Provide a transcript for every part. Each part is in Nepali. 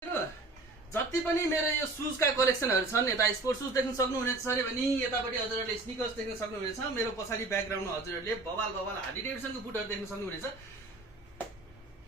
जति पनि मेरो यो सुजका कलेक्सनहरू छन् यता स्पोर्ट सुज देख्न सक्नुहुनेछ अरे भने यतापट्टि हजुरहरूले स्निकर्स देख्न सक्नुहुनेछ मेरो पछाडि ब्याकग्राउन्डमा हजुरहरूले बवाल बवाल हार्ली डेभिडसनको बुटहरू देख्न सक्नुहुनेछ।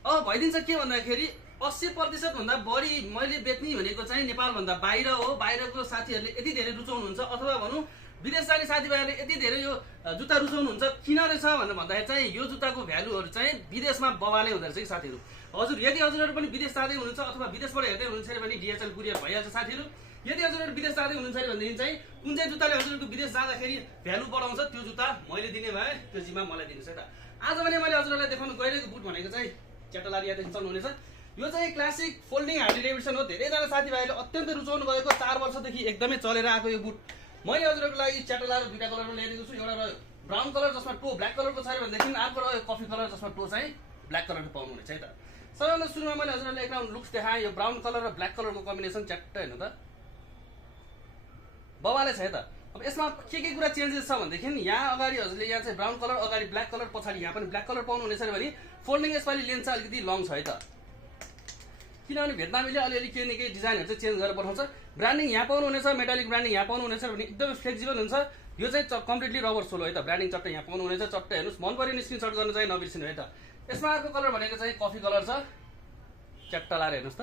अब भइदिन्छ के भन्दाखेरि 80% भन्दा बढी मैले बेच्ने भनेको चाहिँ नेपालभन्दा बाहिर हो। बाहिरको साथीहरूले यति धेरै रुचाउनुहुन्छ अथवा भनौँ विदेश जाने साथीभाइहरूले यति धेरै यो जुत्ता रुचाउनुहुन्छ किन रहेछ भनेर भन्दाखेरि चाहिँ यो जुत्ताको भ्यालुहरू चाहिँ विदेशमा बवालै हुँदो रहेछ कि साथीहरू। हजुर यदि हजुरहरू पनि विदेश जाँदै हुनुहुन्छ अथवा विदेशबाट हेर्दै हुनुहुन्छ भने डिएचएल कुरियर भइहाल्छ साथीहरू। यदि हजुरहरू विदेश जाँदै हुनुहुन्छ भनेदेखि चाहिँ कुन चाहिँ जुत्ताले हजुरहरूको विदेश जाँदाखेरि भ्यालु बढाउँछ त्यो जुत्ता मैले दिने भए त्यो जिम्मा मलाई दिनुहोस् है त। आज भने मैले हजुरहरूलाई देखाउनु गइरहेको बुट भनेको चाहिँ च्याटलार यहाँ देख्न सक्नुहुनेछ। यो चाहिँ क्लासिक फोल्डिङ हार्ली डेभिडसन हो। धेरैजना साथीभाइहरूले अत्यन्त रुचाउनु भएको 4 वर्षदेखि एकदमै चलेर आएको यो बुट मैले हजुरहरूको लागि च्याटलार दुईटा कलरमा ल्याइदिएको छु। एउटा रह्यो ब्राउन कलर जसमा टो ब्ल्याक कलरको छ भनेदेखि अर्को रह्यो कफी कलर जसमा टो चाहिँ ब्ल्याक कलरको पाउनुहुनेछ है त। सबैभन्दा सुरुमा मैले हजुरहरूलाई एक राउन्ड लुक्स देखाएँ। यो ब्राउन कलर र ब्ल्याक कलरको कम्बिनेसन च्याट्ट हेर्नु त बवालै छ है त। अब यसमा के कुरा चेन्जेस छ भनेदेखि यहाँ अगाडि हजुरले यहाँ चाहिँ ब्राउन कलर अगाडि ब्ल्याक कलर पछाडि यहाँ पनि ब्ल्याक कलर पाउनुहुनेछ भने फोल्डिङ यसपालि लेन्थ चाहिँ अलिकति लङ छ है त। किनभने भियतनामीले अलिअलि केही न केही डिजाइनहरू चाहिँ चेन्ज गरेर पठाउँछ। ब्रान्डिङ यहाँ पाउनुहुनेछ मेटालिक ब्रान्डिङ यहाँ पाउनुहुनेछ भने एकदमै फ्लेक्सिबल हुन्छ। यो चाहिँ कम्प्लिटली रबर सोल हो है त। ब्रान्डिङ चट्ट यहाँ पाउनुहुनेछ। चट्ट हेर्नुहोस् मन पऱ्यो भने स्क्रिनसट गर्नु चाहिँ नबिर्सिनु है त। यसमा अर्को कलर भनेको चाहिँ कफी कलर छ च्याट्ट लाएर हेर्नुहोस् त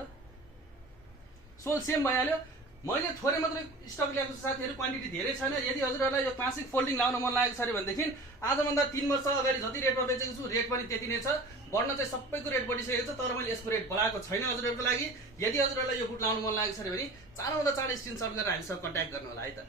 सोल सेम भइहाल्यो। मैले थोरै मात्रै स्टक ल्याएको छु साथीहरू क्वान्टिटी धेरै छैन। यदि हजुरहरूलाई यो क्लासिक फोल्डिङ लाउन मन लागेको छ अरे भनेदेखि आजभन्दा 3 वर्ष अगाडि जति रेटमा बेचेको छु रेट पनि त्यति नै छ। बढ्न चाहिँ सबैको रेट बढिसकेको छ तर मैले यसको रेट बढाएको छैन हजुरहरूको लागि। यदि हजुरहरूलाई यो बुट लाउन मन लागेको छ अरे भने चाँडोभन्दा चाँडो स्क्रिनसट गरेर हामीसँग कन्ट्याक्ट गर्नु होला है त।